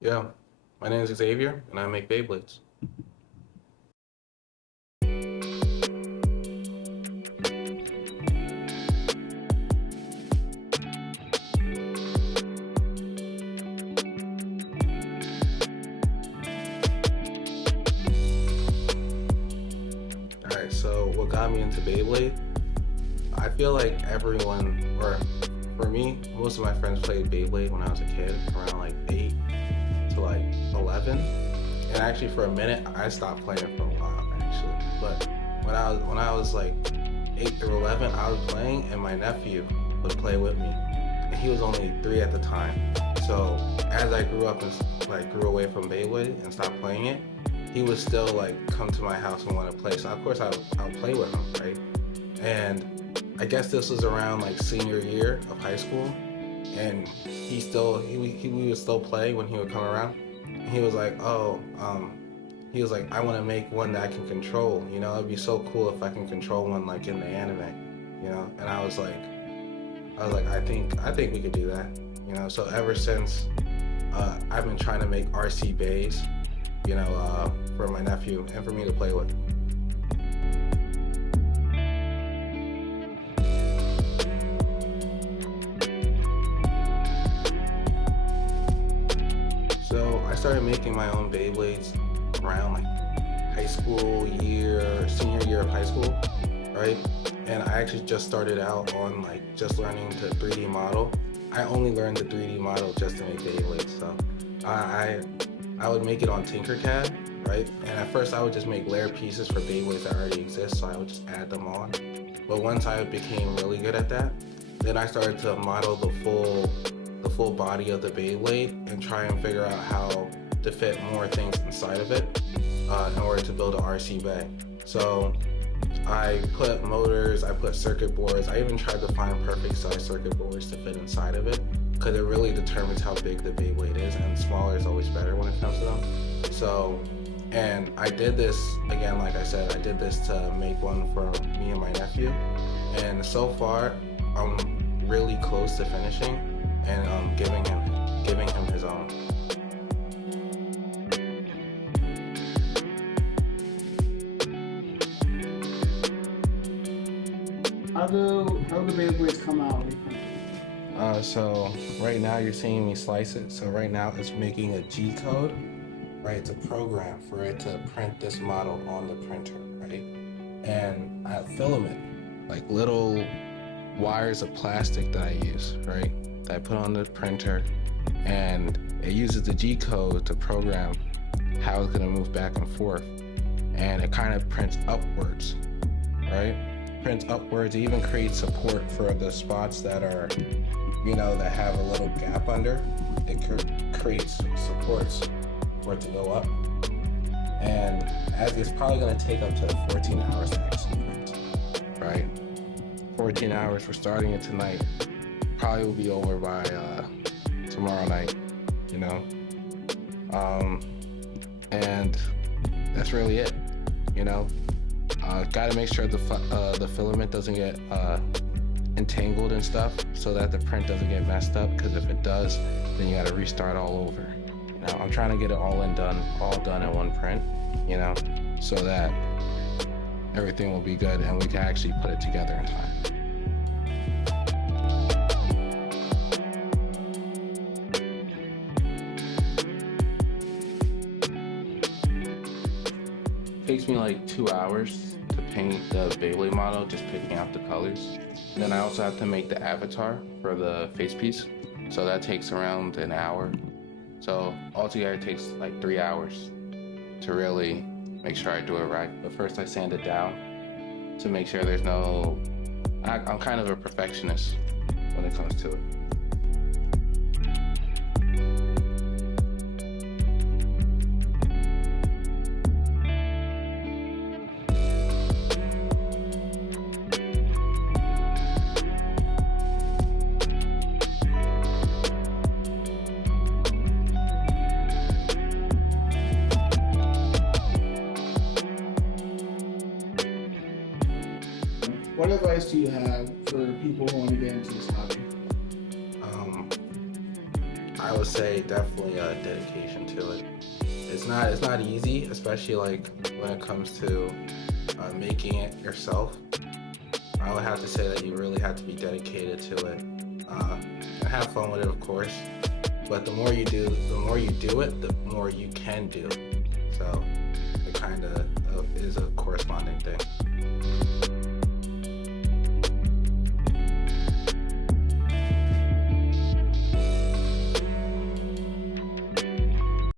Yeah, my name is Xavier, and I make Beyblades. Alright, so what got me into Beyblade? I feel like everyone, or for me, most of my friends played Beyblade when I was a kid, around like 8 to like 11. And actually, for a minute, I stopped playing for a while, actually. But when I was like 8 through 11, I was playing, and my nephew would play with me. And he was only 3 at the time. So as I grew up and like grew away from Beyblade and stopped playing it, he would still like come to my house and want to play. So of course I'll play with him, right? And I guess this was around like senior year of high school, and we would still play when he would come around. And he was like, he was like, I want to make one that I can control. You know, it'd be so cool if I can control one like in the anime. You know, and I was like, I think we could do that. You know, so ever since, I've been trying to make RC bays, for my nephew and for me to play with. So I started making my own Beyblades around like senior year of high school, right? And I actually just started out on like just learning to 3D model. I only learned the 3D model just to make Beyblades. So I I would make it on Tinkercad, right? And at first I would just make layer pieces for Beyblades that already exist, so I would just add them on. But once I became really good at that, then I started to model the full body of the Beyblade and try and figure out how to fit more things inside of it in order to build an RC bay. So I put motors, I put circuit boards, I even tried to find perfect size circuit boards to fit inside of it because it really determines how big the Beyblade is, and smaller is always better when it comes to them. So, and I did this, again, like I said, I did this to make one for me and my nephew, and so far I'm really close to finishing and giving him his own. How do the Beyblades come out? So right now you're seeing me slice it. So right now it's making a G code, right? It's a program for it to print this model on the printer, right? And I have filament, like little wires of plastic that I use, right? That I put on the printer, and it uses the G code to program how it's gonna move back and forth. And it kind of prints upwards, right? Prints upwards. It even creates support for the spots that are, that have a little gap under. It creates supports for it to go up. And as it's probably going to take up to 14 hours to actually print, right? 14 hours. We're starting it tonight. Probably will be over by tomorrow night, you know. And that's really it, you know. Got to make sure the filament doesn't get entangled and stuff, so that the print doesn't get messed up. Because if it does, then you got to restart all over. You know, I'm trying to get it all done in one print. You know, so that everything will be good and we can actually put it together in time. Takes me like 2 hours to paint the Beyblade model, just picking out the colors. And then I also have to make the avatar for the face piece. So that takes around an hour. So altogether it takes like 3 hours to really make sure I do it right. But first I sand it down to make sure there's no... I'm kind of a perfectionist when it comes to it. What advice do you have for people who want to get into this hobby? Um, I would say definitely dedication to it. It's not easy, especially like when it comes to making it yourself. I would have to say that you really have to be dedicated to it and have fun with it, of course. But the more you do it, the more you can do. So it kind of is a corresponding thing.